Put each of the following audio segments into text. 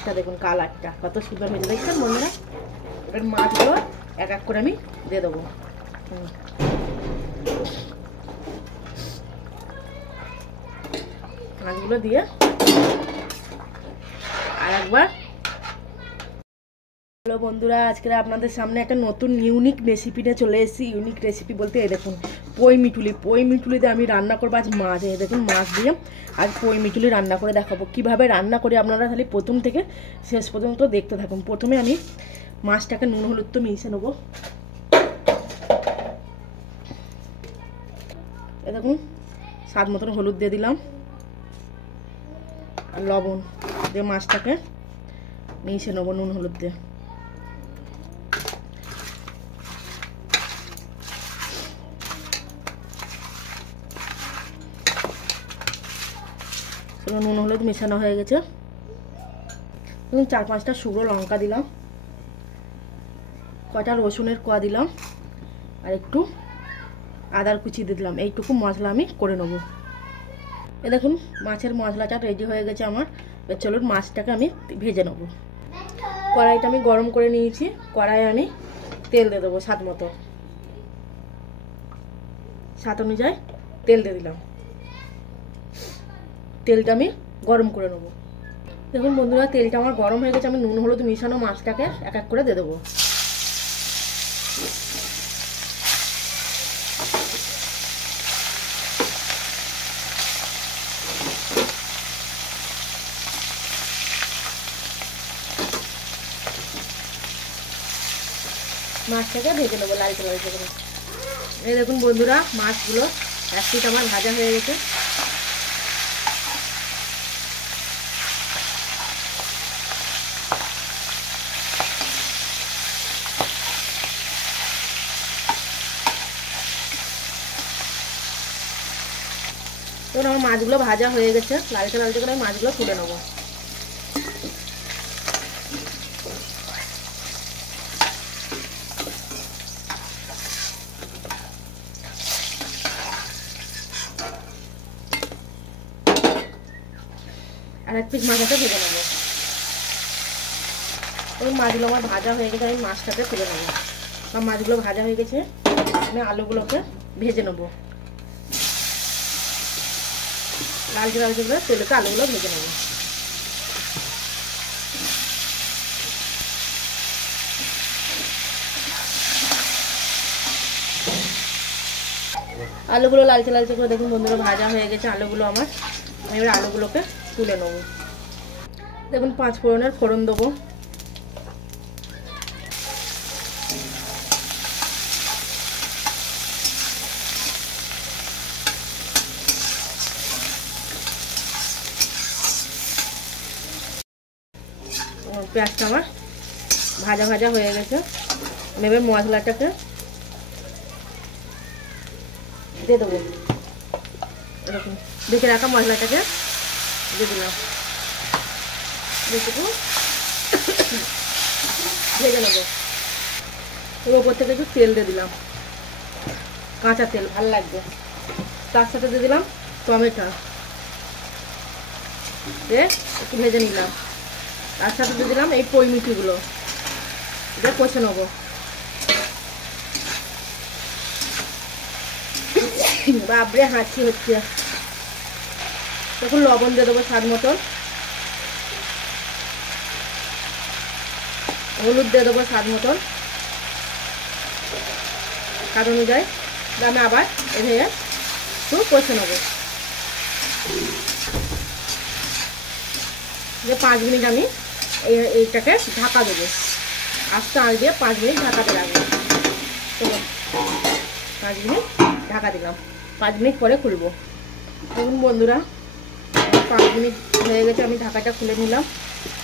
মাছটা দেখুন কালারটা কত সুন্দর হয়েছে দেখছেন বন্ধুরা। এবার মাছগুলো এক এক করে আমি দিয়ে দেবো। মাছগুলো দিয়ে আর একবার। হ্যালো বন্ধুরা, আজকে আপনাদের সামনে একটা নতুন ইউনিক রেসিপি নিয়ে চলে এসেছি। ইউনিক রেসিপি বলতে এই দেখুন পই মিটুলি। পই মিটুলিতে আমি রান্না করবো আজ মাছ। এই দেখুন মাছ দিয়ে আজ পই মিটুলি রান্না করে দেখাবো। কীভাবে রান্না করি আপনারা খালি প্রথম থেকে শেষ পর্যন্ত দেখতে থাকুন। প্রথমে আমি মাছটাকে নুন হলুদ তো মিশিয়ে নেবো। এই দেখুন স্বাদ মতন হলুদ দিয়ে দিলাম আর লবণ দিয়ে মাছটাকে মিশিয়ে নেবো নুন হলুদ দিয়ে। নুন হলুদ মেশানো হয়ে গেছে। এবং 4-5টা শুকনো লঙ্কা দিলাম, কটা রসুনের কোয়া দিলাম আর একটু আদার কুচি দিয়ে দিলাম। এইটুকু মশলা আমি করে নেবো। এ দেখুন মাছের মশলাটা রেডি হয়ে গেছে আমার। এবার চলুন মাছটাকে আমি ভেজে নেবো। কড়াইটা আমি গরম করে নিয়েছি। কড়াইয়ে আমি তেল দিয়ে দেবো স্বাদ মতো। স্বাদ অনুযায়ী তেল দিয়ে দিলাম। তেলটা আমি গরম করে নেবো। দেখুন বন্ধুরা তেলটা আমার গরম হয়ে গেছে। আমি নুন হলুদ মিশানো মাছটাকে এক এক করে দিয়ে দেবো। মাছটাকে ভেজে নেবো লালচে লালচে করে। এই দেখুন বন্ধুরা মাছগুলো এক পিঠ আমার ভাজা হয়ে গেছে। তখন আমার মাছগুলো ভাজা হয়ে গেছে লালচে লালচে করে। মাছগুলো তুলে নেবো। আর এক পিস মাছটা ভেজে নেবো। এবং মাছগুলো আমার ভাজা হয়ে গেছে। আমি মাছটাকে তুলে নেবো। আমার মাছগুলো ভাজা হয়ে গেছে। আমি আলুগুলোকে ভেজে নেবো লালচে লালচে করে। তেলেতে আলুগুলো ভেজে নেবো। আলুগুলো লালচে লালচে করে দেখুন বন্ধুরা ভাজা হয়ে গেছে আলুগুলো আমার। আমি এবার আলুগুলোকে তুলে নেবো। দেখুন 5 ফোড়নের ফোড়ন দেবো। পেঁয়াজটা আমার ভাজা ভাজা হয়ে গেছে। এবার মশলাটাকে দিয়ে দেবো। এরকম দেখে রাখা মশলাটাকে দিয়ে দিলাম। দেখুন ভেজে নেবো। এর ওপর থেকে একটু তেল দিয়ে দিলাম, কাঁচা তেল ভালো লাগবে। তার সাথে দিয়ে দিলাম টমেটো দিয়ে একটু ভেজে নিলাম। তার সাথে দিয়ে দিলাম এই পই মিঠিগুলো। এটা কষে নেবো। বাপরে হাঁচি হচ্ছে। তখন লবণ দিয়ে দেবো স্বাদ মতন। হলুদ দিয়ে দেবো স্বাদ মতন স্বাদ অনুযায়ী। আমি আবার এভাবে একটু কষে নেবো। 5 মিনিট আমি এইটাকে ঢাকা দেবো। আস্তে আঁচ দিয়ে 5 মিনিট ঢাকাতে রাখবো। চলো 5 মিনিট ঢাকা দিলাম। 5 মিনিট পরে খুলবো। দেখুন বন্ধুরা 5 মিনিট হয়ে গেছে। আমি ঢাকাটা খুলে নিলাম।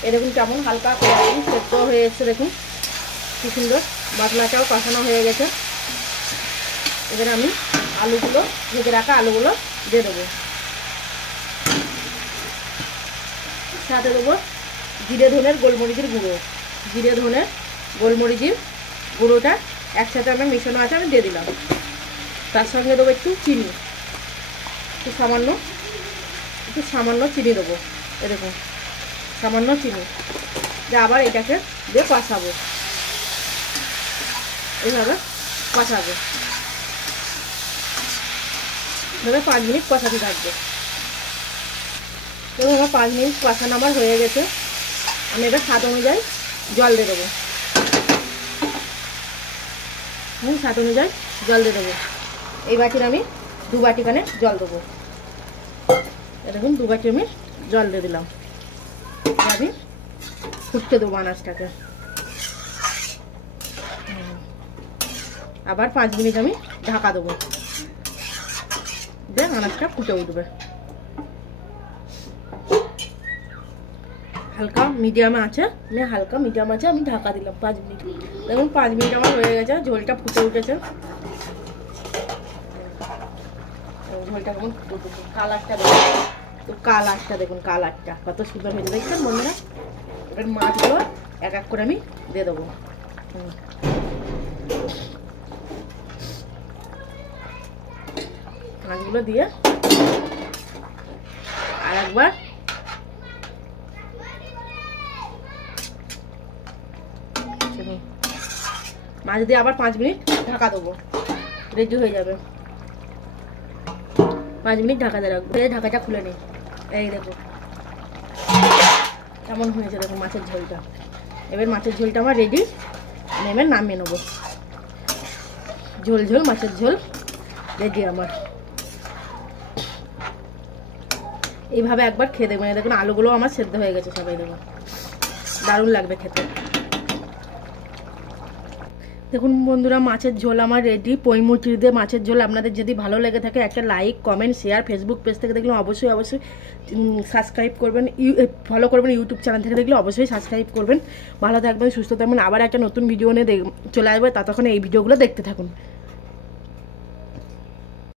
এরকম কেমন হালকা করে সেদ্ধ হয়ে এসছে। দেখুন কি সুন্দর মশলাটাও কষানো হয়ে গেছে। এবার আমি আলুগুলো ভেজে রাখা আলুগুলো দিয়ে দেবো। সাথে দেবো জিরে ধনের গোলমরিচের গুঁড়ো। জিরে ধনের গোলমরিচের গুঁড়োটা একসাথে আমার মেশানো আছে, আমি দিয়ে দিলাম। তার সঙ্গে দেবো একটু চিনি, একটু সামান্য চিনি দেবো। এরকম সামান্য চিনি যে আবার এটাকে দিয়ে কষাবো, এইভাবে কষাবো, এভাবে 5 মিনিট কষাতে থাকবে। এবং আমার 5 মিনিট কষানো আমার হয়ে গেছে। আমি এবার স্বাদ অনুযায়ী জল দিয়ে দেবো, স্বাদ অনুযায়ী জল দিয়ে দেবো। এই বাটির আমি 2 বাটি কানে জল দেবো। এরকম 2 বাটি আমি জল দিয়ে দিলাম। আমি ফুটতে দেবো আনাজটাকে। আবার 5 মিনিট আমি ঢাকা দেবো, দিয়ে আনাজটা ফুটে উঠবে। হালকা মিডিয়াম আছে, আমি ঢাকা দিলাম 5 মিনিট। দেখুন 5 মিনিট আমার হয়ে গেছে, ঝোলটা ফুটে উঠেছে। ঝোলটা কেমন কালারটা দেখুন, তো কালারটা দেখুন, কালারটা কত সুন্দর হয়েছে দেখছেন বন্ধুরা। এবার মাছগুলো এক এক করে আমি দিয়ে দেবো। মাছগুলো দিয়ে আর একবার মাছ দিয়ে আবার 5 মিনিট ঢাকা দেবো, রেডি হয়ে যাবে। 5 মিনিট ঢাকা দিয়ে রাখবো। ঢাকাটা খুলে নিই, এই দেখো কেমন হয়েছে দেখো মাছের ঝোলটা। এবার মাছের ঝোলটা আমার রেডি, আমি এবার নামিয়ে নেবো। ঝোল ঝোল মাছের ঝোল রেডি আমার। এইভাবে একবার খেয়ে দেখবেন, দেখুন আলুগুলো আমার সেদ্ধ হয়ে গেছে সবাই, দেখুন দারুণ লাগবে খেতে। দেখুন বন্ধুরা মাছের ঝোল আমার রেডি, পইমুচি দিয়ে মাছের ঝোল। আপনাদের যদি ভালো লেগে থাকে একটা like, comment, share. Facebook page থেকে দেখলে অবশ্যই সাবস্ক্রাইব করবেন, ফলো করবেন। ইউটিউব চ্যানেল থেকে দেখলে অবশ্যই সাবস্ক্রাইব করবেন। ভালো থাকবেন, সুস্থ থাকবেন। আবার একটা নতুন ভিডিও নিয়ে চলে আসবে, ততক্ষণ এই ভিডিওগুলো দেখতে থাকুন।